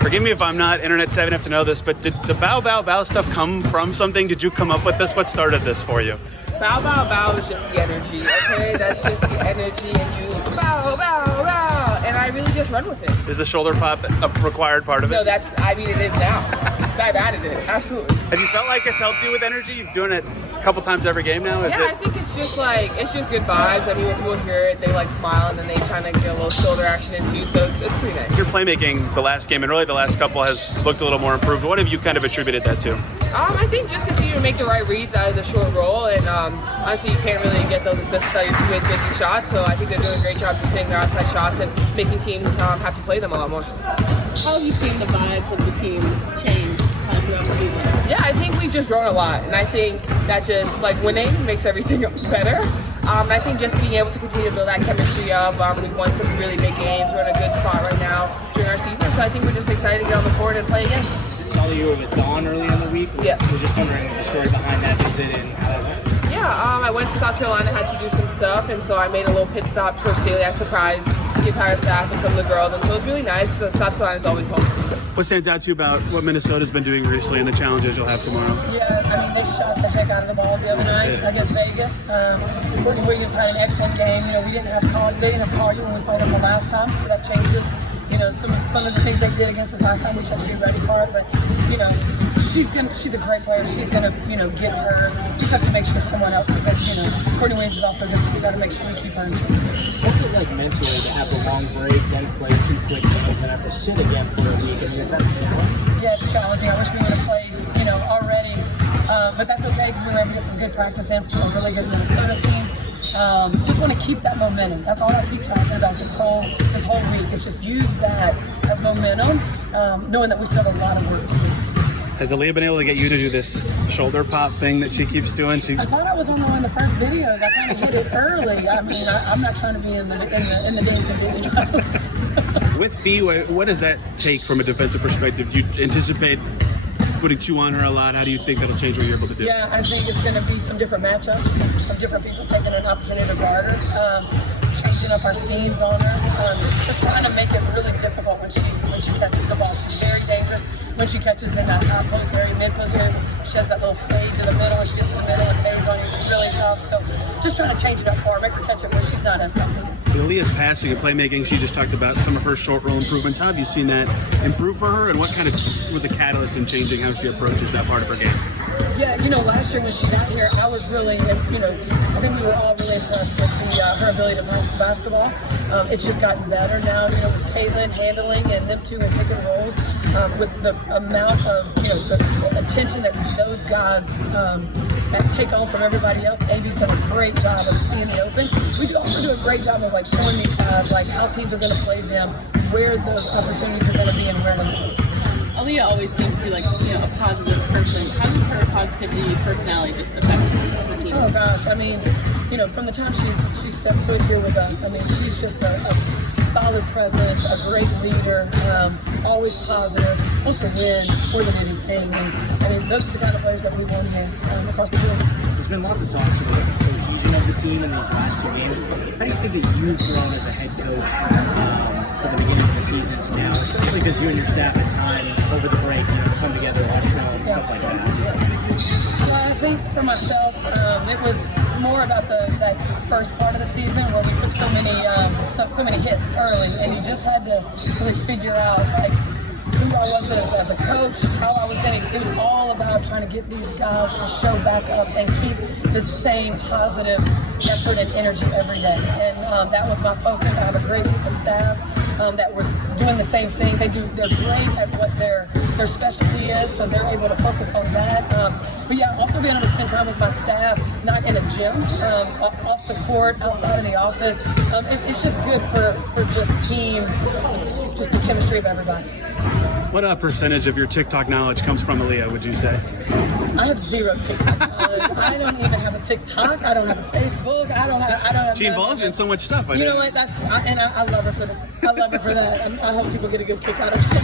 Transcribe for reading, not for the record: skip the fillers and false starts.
Forgive me if I'm not internet savvy enough to know this, but did the bow, bow, bow stuff come from something? Did you come up with this? What started this for you? Bow, bow, bow is just the energy, okay? That's just the energy, and you bow, bow, bow, and I really just run with it. Is the shoulder pop a required part of it? No, it is now. So I've added it, absolutely. Have you felt like it's helped you with energy? You've doing it a couple times every game now? I think it's just good vibes. I mean, when people hear it, they like smile, and then they try to get a little shoulder action in too, so it's pretty nice. Your playmaking the last game, and really the last couple, has looked a little more improved. What have you kind of attributed that to? I think just continue to make the right reads out of the short roll, and honestly, you can't really get those assists without your teammates making shots, so I think they're doing a great job just hitting their outside shots and making teams have to play them a lot more. How have you seen the vibes of the team change throughout the season? Yeah, I think we've just grown a lot, and I think that just winning makes everything better. I think just being able to continue to build that chemistry up. We've won some really big games. We're in a good spot right now during our season, so I think we're just excited to get on the court and play again. Saw you were with Dawn earlier in the week. Yeah. I was just wondering the story behind that visit and how that went. Yeah, I went to South Carolina, had to do some stuff, and so I made a little pit stop. Coach Daly, I surprised the entire staff and some of the girls, and so it was really nice because South Carolina is always home. What stands out to you about what Minnesota's been doing recently and the challenges you'll have tomorrow? Yeah, I mean, they shot the heck out of the ball the other night against Vegas. Courtney Williams had an excellent game. You know, they didn't have Collier when we played them the last time, so that changes. You know, some of the things they did against us last time, we just have to be ready for it. But, you know, she's a great player. She's gonna, get hers. You just have to make sure someone else is Courtney Williams is also good. We got to make sure we keep her in check. What's it like mentally to have a long break, then play 2 quick games, and have to sit again for a week? I mean, is that Yeah, it's challenging. I wish we would have played, already. But that's okay because we were able to get some good practice in from a really good Minnesota team. Just want to keep that momentum. That's all I keep talking about this whole week. It's just use that as momentum, knowing that we still have a lot of work to do. Has Aliyah been able to get you to do this shoulder pop thing that she keeps doing? I thought I was on one of the first videos. I kind of hit it early. I mean, I'm not trying to be in the dancing videos. With Fee, what does that take from a defensive perspective? Do you anticipate putting 2 on her a lot? How do you think that'll change what you're able to do? Yeah, I think it's going to be some different matchups, some different people taking an opportunity to guard her, changing up our schemes on her, just trying to make it really difficult when she catches the ball. She's very dangerous when she catches in that high post area, mid post area. She has that little fade to the middle, and she gets to the middle and fades on you. It's really tough. So just trying to change it up for her, make her catch it when she's not as comfortable. Aliyah's passing and playmaking, she just talked about some of her short roll improvements. How have you seen that improve for her, and what kind of was a catalyst in changing how she approaches that part of her game? Yeah, last year when she got here, I was really, I think we were all really impressed with her ability to pass the basketball. It's just gotten better now, with Caitlin handling and them two in pick and rolls, with the amount of, the attention that those guys that take on from everybody else. Amy's done a great job of seeing the open. We do also do a great job of showing these guys how teams are going to play them, where those opportunities are going to be, and where they're going to be. Aliyah always seems to be a positive person. How does her positivity, personality just affect the team? Oh gosh, I mean, from the time she's stepped foot here with us, I mean, she's just a solid presence, a great leader, always positive, wants to win more than anything. And I mean, those are the kind of players that we want here across the field. There's been lots of talks about the cohesion of the team in these last 2 games. How do you think that you've grown as a head coach from the beginning of the season to now, especially because you and your staff had time over the break to come together on film and stuff like that? Well, I think for myself, it was more about that first part of the season where we took so many hits early, and you just had to really figure out who I was as a coach, how I was going to. It was all about trying to get these guys to show back up and keep the same positive effort and energy every day. And that was my focus. I have a great group of staff that was doing the same thing. They're great at what their specialty is, so they're able to focus on that. But yeah, also being able to spend time with my staff, not in a gym, off the court, outside of the office. It's just good for just the chemistry of everybody. What percentage of your TikTok knowledge comes from Aliyah, would you say? I have 0 TikTok knowledge. I don't even have a TikTok. I don't have a Facebook. I don't have. She involves you in so much stuff. You know what? I love her for that. I love her for that. I hope people get a good kick out of it.